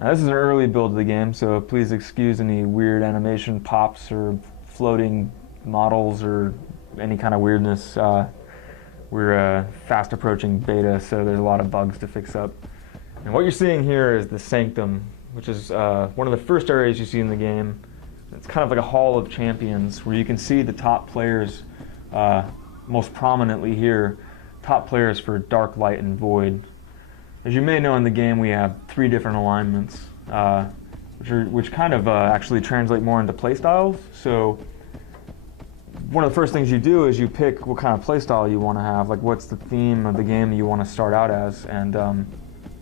Now, this is an early build of the game, so please excuse any weird animation pops or floating models or any kind of weirdness. We're fast approaching beta, so there's a lot of bugs to fix up. And what you're seeing here is the Sanctum, which is one of the first areas you see in the game. It's kind of like a hall of champions where you can see the top players, most prominently here, top players for Dark, Light, and Void. As you may know, in the game we have 3 different alignments, which kind of actually translate more into playstyles. So one of the first things you do is you pick what kind of playstyle you want to have, like what's the theme of the game you want to start out as, and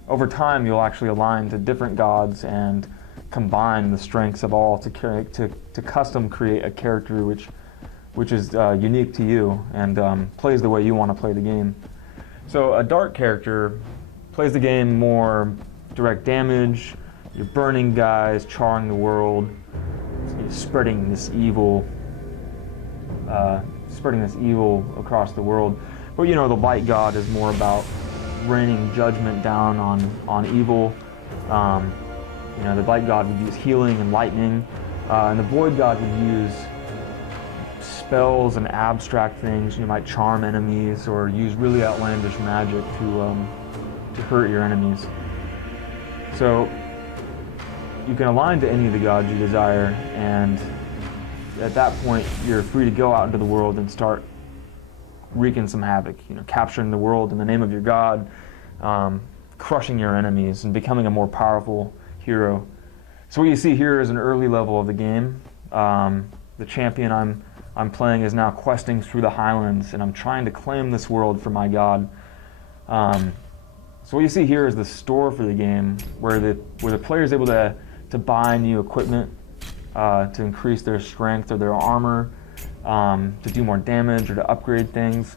over time you'll actually align to different gods and combine the strengths of all to custom create a character which is unique to you and plays the way you want to play the game. So a dark character plays the game more direct damage. You're burning guys, charring the world, you're spreading this evil across the world. But you know, the light god is more about raining judgment down on evil. You know, the light god would use healing and lightning, and the void god would use spells and abstract things. You might charm enemies or use really outlandish magic to hurt your enemies. So you can align to any of the gods you desire, and at that point you're free to go out into the world and start wreaking some havoc, you know, capturing the world in the name of your god, crushing your enemies and becoming a more powerful hero. So what you see here is an early level of the game. The champion I'm playing is now questing through the highlands, and I'm trying to claim this world for my god. So what you see here is the store for the game, where the player is able to buy new equipment to increase their strength or their armor, to do more damage or to upgrade things.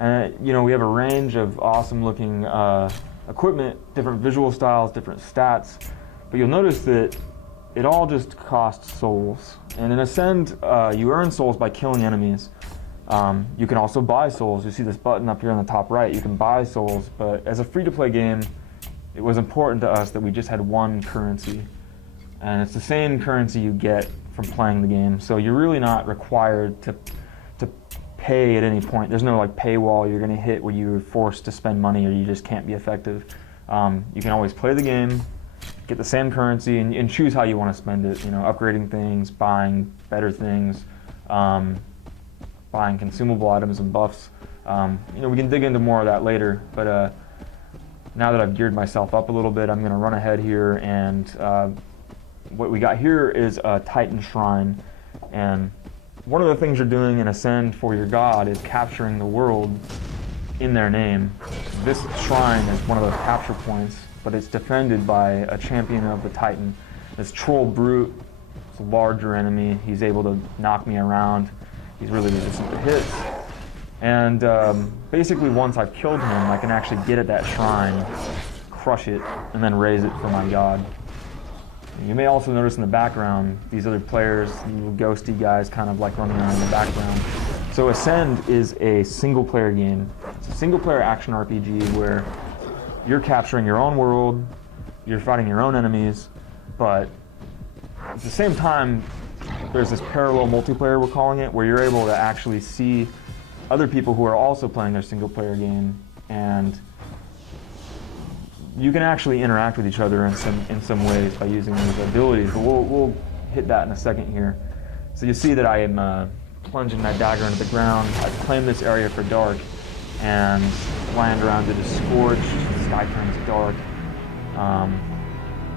And you know, we have a range of awesome looking equipment, different visual styles, different stats, but you'll notice that it all just costs souls. And in Ascend, you earn souls by killing enemies. You can also buy souls. You see this button up here on the top right. You can buy souls, but as a free-to-play game, it was important to us that we just had one currency. And it's the same currency you get from playing the game. So you're really not required to pay at any point. There's no like paywall you're going to hit where you're forced to spend money or you just can't be effective. You can always play the game, get the same currency, and choose how you want to spend it. You know, upgrading things, buying better things, buying consumable items and buffs. You know, we can dig into more of that later, but now that I've geared myself up a little bit, I'm going to run ahead here, and what we got here is a Titan Shrine. And one of the things you're doing in Ascend for your god is capturing the world in their name. This shrine is one of those capture points, but it's defended by a champion of the Titan. This Troll Brute, it's a larger enemy. He's able to knock me around. He's really resistant to hits. And basically once I've killed him, I can actually get at that shrine, crush it, and then raise it for my god. And you may also notice in the background, these other players, little ghosty guys kind of like running around in the background. So Ascend is a single player game. It's a single player action RPG where you're capturing your own world, you're fighting your own enemies, but at the same time, there's this parallel multiplayer, we're calling it, where you're able to actually see other people who are also playing their single player game, and you can actually interact with each other in some ways by using these abilities, but we'll hit that in a second here. So you see that I am plunging that dagger into the ground. I've claimed this area for dark, and land around it is scorched, the sky turns dark.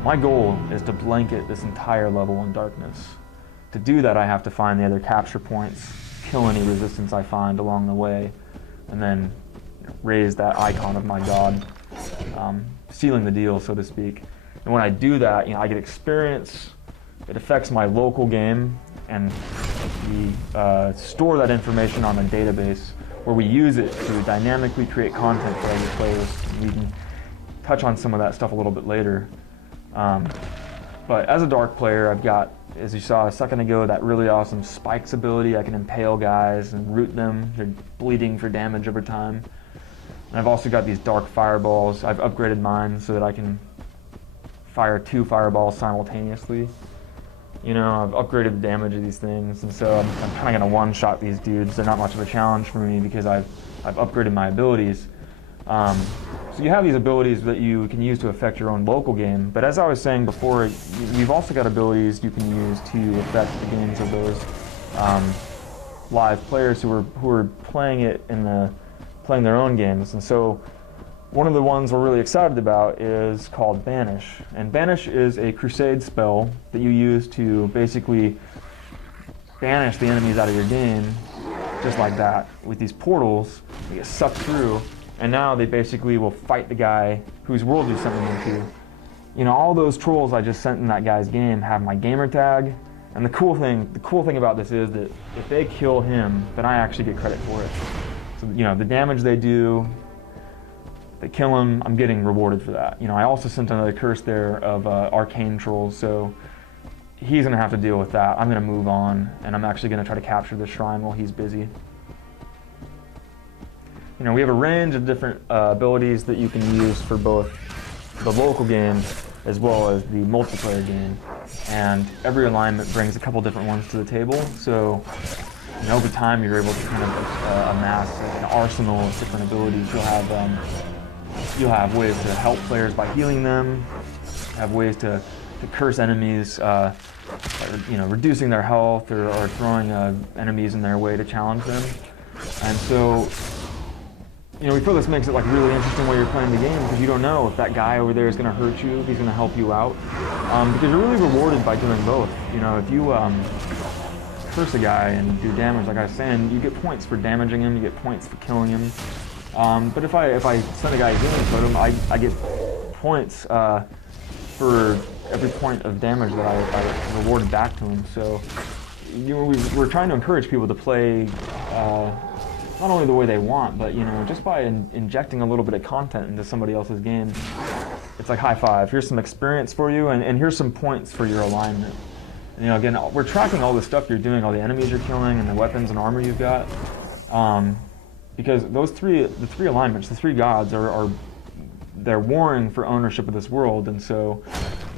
My goal is to blanket this entire level in darkness. To do that, I have to find the other capture points, kill any resistance I find along the way, and then raise that icon of my god, sealing the deal, so to speak. And when I do that, you know, I get experience. It affects my local game, and we store that information on a database where we use it to dynamically create content for other players. We can touch on some of that stuff a little bit later. But as a dark player, I've got, as you saw a second ago, that really awesome spikes ability. I can impale guys and root them. They're bleeding for damage over time. And I've also got these dark fireballs. I've upgraded mine so that I can fire 2 fireballs simultaneously. You know, I've upgraded the damage of these things, and so I'm kind of going to one-shot these dudes. They're not much of a challenge for me because I've upgraded my abilities. So you have these abilities that you can use to affect your own local game, but as I was saying before, you've also got abilities you can use to affect the games of those live players who are playing their own games. And so one of the ones we're really excited about is called Banish. And Banish is a crusade spell that you use to basically banish the enemies out of your game, just like that. With these portals, you get sucked through, and now they basically will fight the guy whose world you sent them into. You know, all those trolls I just sent in that guy's game have my gamer tag, and the cool thing about this is that if they kill him, then I actually get credit for it. So, you know, the damage they do, they kill him, I'm getting rewarded for that. You know, I also sent another curse there of arcane trolls, so he's gonna have to deal with that. I'm gonna move on, and I'm actually gonna try to capture the shrine while he's busy. You know, we have a range of different abilities that you can use for both the local game as well as the multiplayer game, and every alignment brings a couple different ones to the table. So, you know, over time you're able to kind of amass an arsenal of different abilities. You'll have ways to help players by healing them, have ways to curse enemies, you know, reducing their health or throwing enemies in their way to challenge them. And so, you know, we feel this makes it like really interesting while you're playing the game, because you don't know if that guy over there is going to hurt you, if he's going to help you out, because you're really rewarded by doing both. You know, if you curse a guy and do damage, like I was saying, you get points for damaging him, you get points for killing him. But if I send a guy a healing totem, I get points for every point of damage that I rewarded back to him. So, you know, we're trying to encourage people to play not only the way they want, but, you know, just by injecting a little bit of content into somebody else's game. It's like high five. Here's some experience for you, and here's some points for your alignment. And, you know, again, we're tracking all the stuff you're doing, all the enemies you're killing, and the weapons and armor you've got. Because the three alignments, the three gods they're warring for ownership of this world, and so,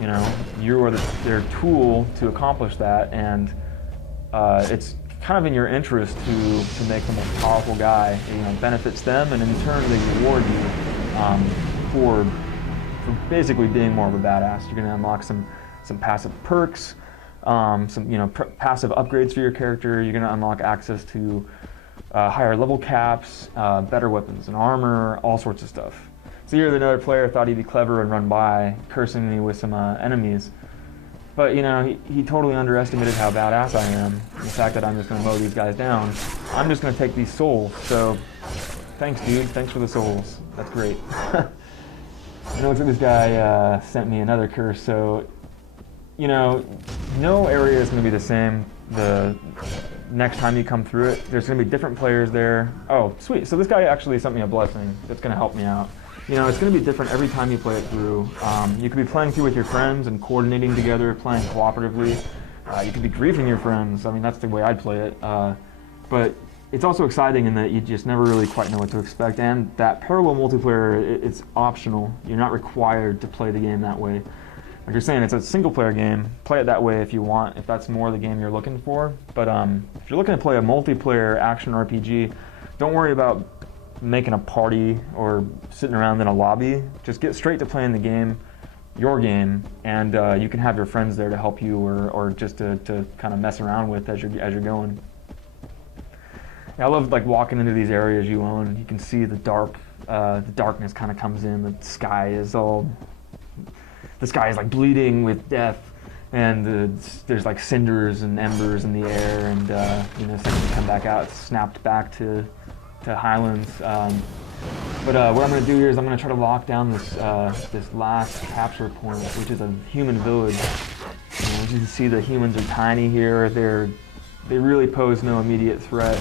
you know, you are their tool to accomplish that, and it's kind of in your interest to make the most powerful guy. You know, it benefits them, and in turn they reward you for basically being more of a badass. You're going to unlock some passive perks, some, you know, passive upgrades for your character. You're going to unlock access to higher level caps, better weapons and armor, all sorts of stuff. So here another player thought he'd be clever and run by, cursing me with some enemies. But, you know, he totally underestimated how badass I am. The fact that I'm just going to mow these guys down. I'm just going to take these souls. So, thanks, dude. Thanks for the souls. That's great. You know, this guy sent me another curse. So, you know, no area is going to be the same the next time you come through it. There's going to be different players there. Oh, sweet. So this guy actually sent me a blessing that's going to help me out. You know, it's going to be different every time you play it through. You could be playing through with your friends and coordinating together, playing cooperatively. You could be griefing your friends. I mean, that's the way I'd play it. But it's also exciting in that you just never really quite know what to expect. And that parallel multiplayer, it's optional. You're not required to play the game that way. Like you're saying, it's a single-player game. Play it that way if you want, if that's more the game you're looking for. But if you're looking to play a multiplayer action RPG, don't worry about making a party or sitting around in a lobby. Just get straight to playing the game, your game, and you can have your friends there to help you or just to kind of mess around with as you're going. Yeah, I love like walking into these areas you own. You can see the darkness kind of comes in. The sky is like bleeding with death, and there's like cinders and embers in the air, and you know, things come back out, snapped back to Highlands. But what I'm going to do here is I'm going to try to lock down this last capture point, which is a human village. You know, as you can see, the humans are tiny here. They really pose no immediate threat.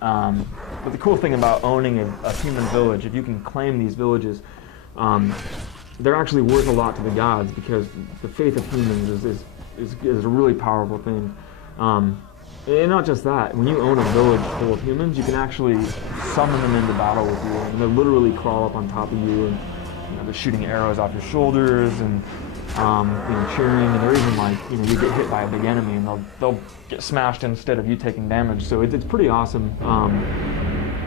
But the cool thing about owning a human village, if you can claim these villages, they're actually worth a lot to the gods, because the faith of humans is a really powerful thing. And not just that, when you own a village full of humans, you can actually summon them into battle with you, and they'll literally crawl up on top of you, and you know, they're shooting arrows off your shoulders, and cheering, and they're even like, you get hit by a big enemy and they'll get smashed instead of you taking damage. So it's pretty awesome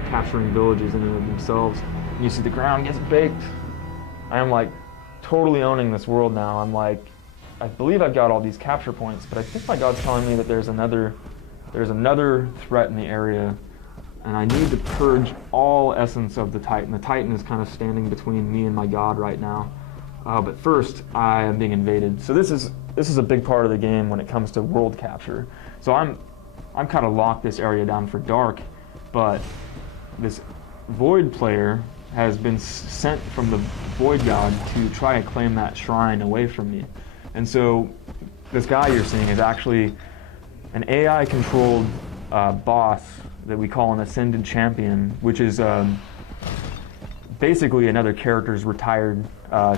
capturing villages in and of themselves. You see the ground gets baked. I am like totally owning this world now. I'm like, I believe I've got all these capture points, but I think my God's telling me that there's another threat in the area, and I need to purge all essence of the Titan. The Titan is kind of standing between me and my God right now. But first, I am being invaded. So this is a big part of the game when it comes to world capture. So I'm kind of locked this area down for dark, but this Void player has been sent from the Void God to try and claim that shrine away from me. And so this guy you're seeing is actually an AI-controlled boss that we call an Ascended Champion, which is basically another character's retired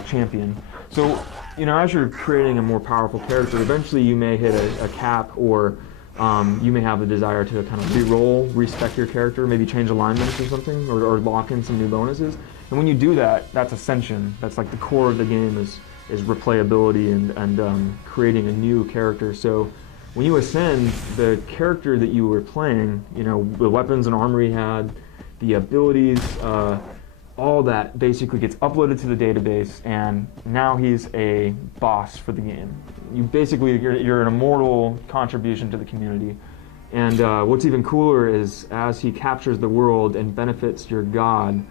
champion. So, as you're creating a more powerful character, eventually you may hit a cap, or you may have the desire to kind of re-roll, respec your character, maybe change alignments or something, or lock in some new bonuses. And when you do that, that's Ascension. That's like the core of the game is replayability and creating a new character. So when you ascend, the character that you were playing, the weapons and armor he had, the abilities, all that basically gets uploaded to the database, and now he's a boss for the game. You're an immortal contribution to the community. And what's even cooler is as he captures the world and benefits your God,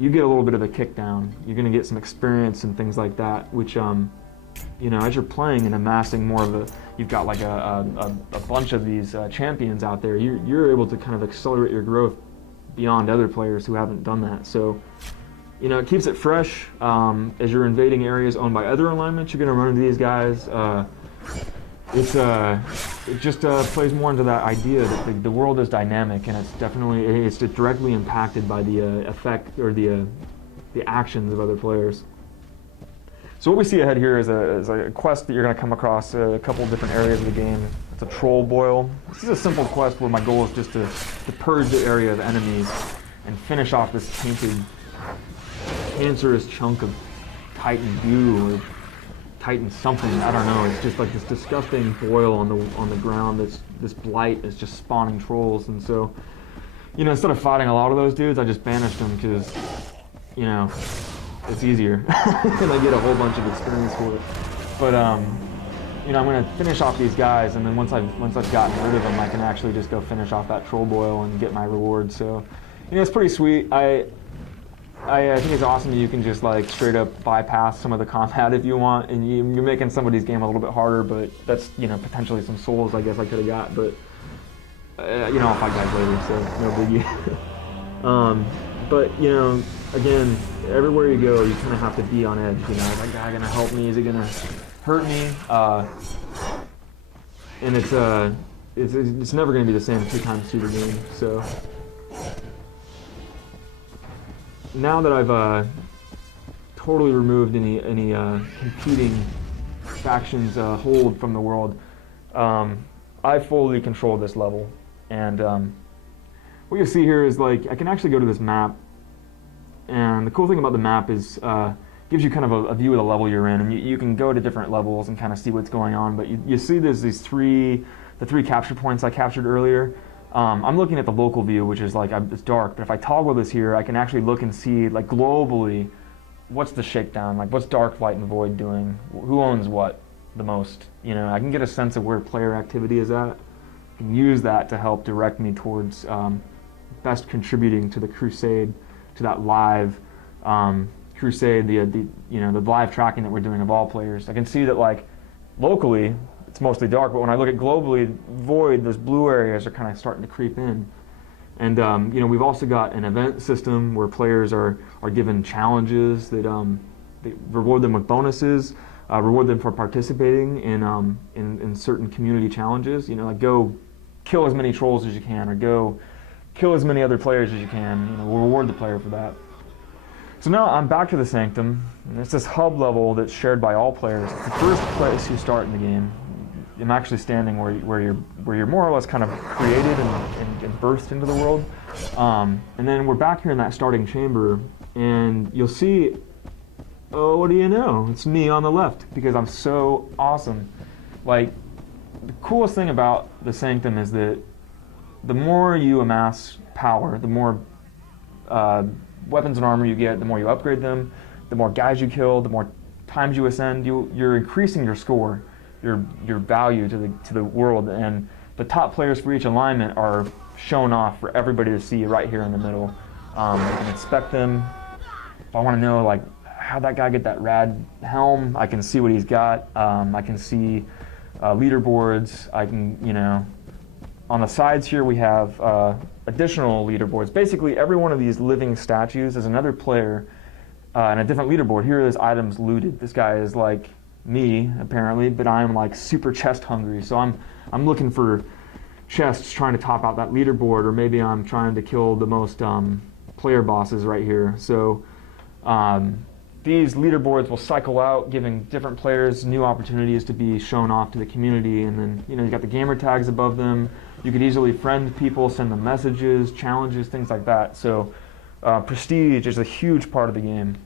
you get a little bit of a kickdown. You're going to get some experience and things like that, which, as you're playing and amassing more of you've got like a bunch of these champions out there, you're able to kind of accelerate your growth beyond other players who haven't done that. So, it keeps it fresh. As you're invading areas owned by other alignments, you're going to run into these guys. It just plays more into that idea that the world is dynamic, and it's directly impacted by the effect or the actions of other players. So what we see ahead here is a quest that you're going to come across a couple of different areas of the game. It's a troll boil. This is a simple quest where my goal is just to purge the area of enemies and finish off this tainted, cancerous chunk of Titan goo or Titan something. I don't know. It's just like this disgusting boil on the ground. This blight is just spawning trolls. And so, instead of fighting a lot of those dudes, I just banished them because, it's easier, and I get a whole bunch of experience for it. But I'm going to finish off these guys, and then once I've gotten rid of them, I can actually just go finish off that troll boil and get my reward. So, it's pretty sweet. I think it's awesome that you can just like straight up bypass some of the combat if you want, and you're making somebody's game a little bit harder. But that's potentially some souls I guess I could have got. But I'll fight guys later, so no biggie. But again, everywhere you go, you kind of have to be on edge. Is that guy gonna help me? Is he gonna hurt me? And it's never gonna be the same 2x2 game. So now that I've totally removed any competing factions hold from the world, I fully control this level. And what you see here is like I can actually go to this map. And the cool thing about the map is gives you kind of a view of the level you're in, and you can go to different levels and kind of see what's going on. But you see there's the three capture points I captured earlier. I'm looking at the local view, which is like it's dark. But if I toggle this here, I can actually look and see like globally what's the shakedown, like what's Dark, Light, and Void doing, who owns what the most. I can get a sense of where player activity is at. I can use that to help direct me towards best contributing to the crusade. To that live crusade, the live tracking that we're doing of all players. I can see that like locally it's mostly dark, but when I look at globally, Void, those blue areas are kind of starting to creep in. And we've also got an event system where players are given challenges that they reward them with bonuses, reward them for participating in certain community challenges. Like go kill as many trolls as you can, or go kill as many other players as you can. We'll reward the player for that. So now I'm back to the Sanctum, and it's this hub level that's shared by all players. It's the first place you start in the game. I'm actually standing where you're more or less kind of created and burst into the world. And then we're back here in that starting chamber, and you'll see oh, what do you know? It's me on the left because I'm so awesome. Like, the coolest thing about the Sanctum is that the more you amass power, the more weapons and armor you get, the more you upgrade them, the more guys you kill, the more times you ascend, you're increasing your score, your value to the world, and the top players for each alignment are shown off for everybody to see right here in the middle. You can inspect them. If I want to know like how'd that guy get that rad helm, I can see what he's got. I can see leaderboards. I can, on the sides here we have additional leaderboards. Basically every one of these living statues is another player and a different leaderboard. Here is items looted. This guy is like me apparently, but I'm like super chest hungry. So I'm looking for chests, trying to top out that leaderboard, or maybe I'm trying to kill the most player bosses right here. So these leaderboards will cycle out, giving different players new opportunities to be shown off to the community. And then you got the gamer tags above them. You could easily friend people, send them messages, challenges, things like that. So prestige is a huge part of the game.